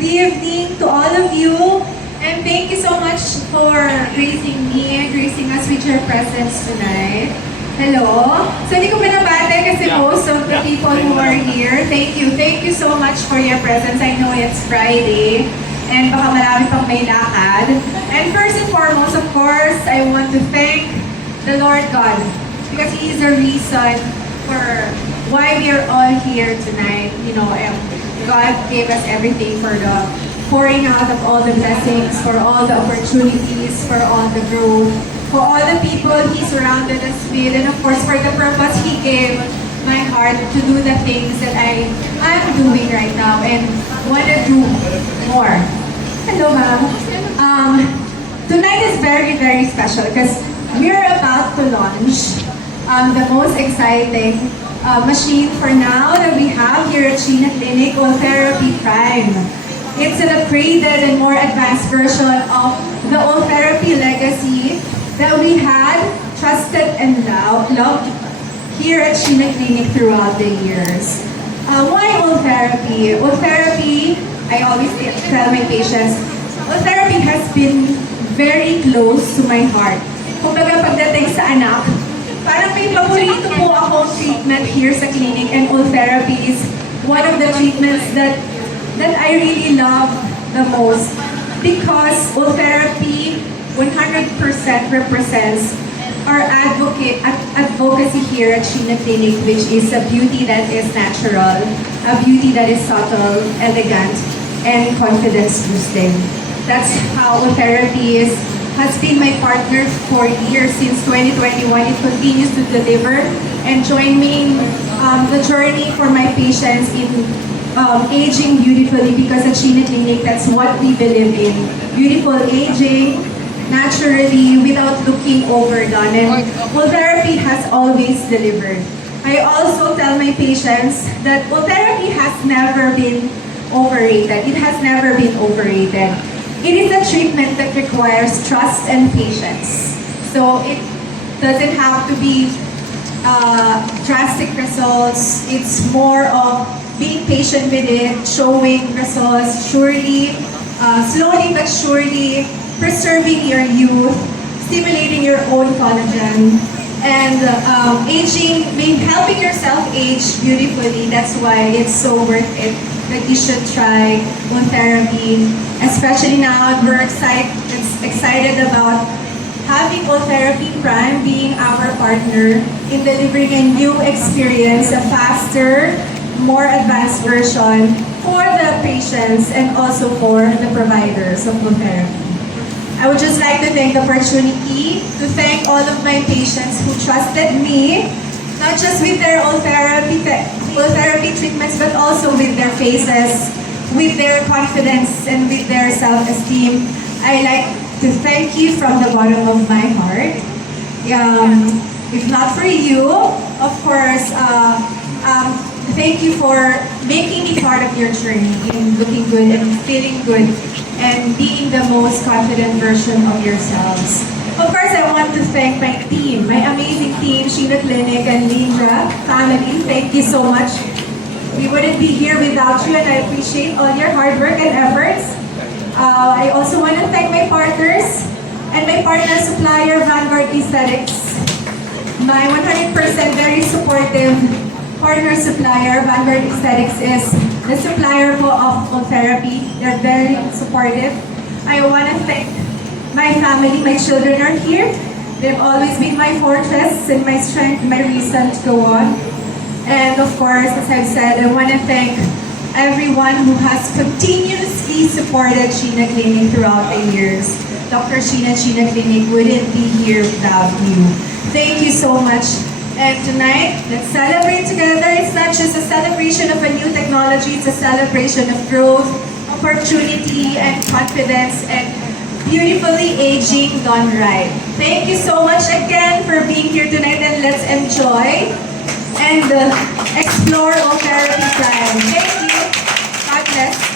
Good evening to all of you. And thank you so much for gracing me and gracing us with your presence tonight. Hello. So hindi ko pinabate kasi most of the people who are here, thank you. Thank you so much for your presence. I know it's Friday and baka marami pang may lakad. And first and foremost, of course, I want to thank the Lord God because He is the reason for why we are all here tonight. You know, God gave us everything for the pouring out of all the blessings, for all the opportunities, for all the growth, for all the people He surrounded us with, and of course for the purpose He gave my heart to do the things that I am doing right now and want to do more. Hello, ma'am. Tonight is very, very special because we're about to launch the most exciting machine for now that we have here at Sheena Clinic, Ultherapy Prime. It's an upgraded and more advanced version of the Ultherapy legacy that we had, trusted and loved here at Sheena Clinic throughout the years. Why Ultherapy? Ultherapy, I always tell my patients, Ultherapy has been very close to my heart. Kung baga pagdating sa anak, parang may paborito po akong treatment here sa clinic, and Ultherapy is one of the treatments that I really love the most because Ultherapy 100% represents our advocacy here at Sheena Clinic, which is a beauty that is natural, a beauty that is subtle, elegant, and confidence boosting. That's how Ultherapy has been my partner for years. Since 2021. It continues to deliver and join me in the journey for my patients in aging beautifully, because at Sheena Clinic, that's what we believe in. Beautiful aging, naturally, without looking overdone. And Ultherapy has always delivered. I also tell my patients that Ultherapy has never been overrated. It has never been overrated. It is a treatment that requires trust and patience. So it doesn't have to be drastic results. It's more of being patient with it, showing results surely, slowly but surely, preserving your youth, stimulating your own collagen, and helping yourself age beautifully. That's why it's so worth it that you should try Ultherapy, especially now we're excited about having Ultherapy Prime being our partner in delivering a new experience, a faster, more advanced version for the patients and also for the providers of Ultherapy. I would just like to take the opportunity to thank all of my patients who trusted me, not just with their Ultherapy treatments, but also with their faces, with their confidence, and with their self-esteem. I like to thank you from the bottom of my heart. If not for you, of course, thank you for making me part of your journey in looking good and feeling good and being the most confident version of yourselves. Of course, I want to thank my team, my amazing team, Sheena Clinic and Lindra family. Thank you so much. We wouldn't be here without you, and I appreciate all your hard work and efforts. I also want to thank my partners and my partner supplier, Vanguard Aesthetics. My 100% very supportive partner supplier, Vanguard Aesthetics, is the supplier po of Ultherapy. They're very supportive. I want to thank my family. My children are here. They've always been my fortress and my strength, my reason to go on. And of course, as I've said, I want to thank everyone who has continuously supported Sheena Clinic throughout the years. Dr. Sheena Clinic wouldn't be here without you. Thank you so much. And tonight, let's celebrate together. It's not just a celebration of a new technology, it's a celebration of growth, opportunity, and confidence, and beautifully aging done right. Thank you so much again for being here tonight, and let's enjoy and explore Ultherapy Prime. Thank you. God bless.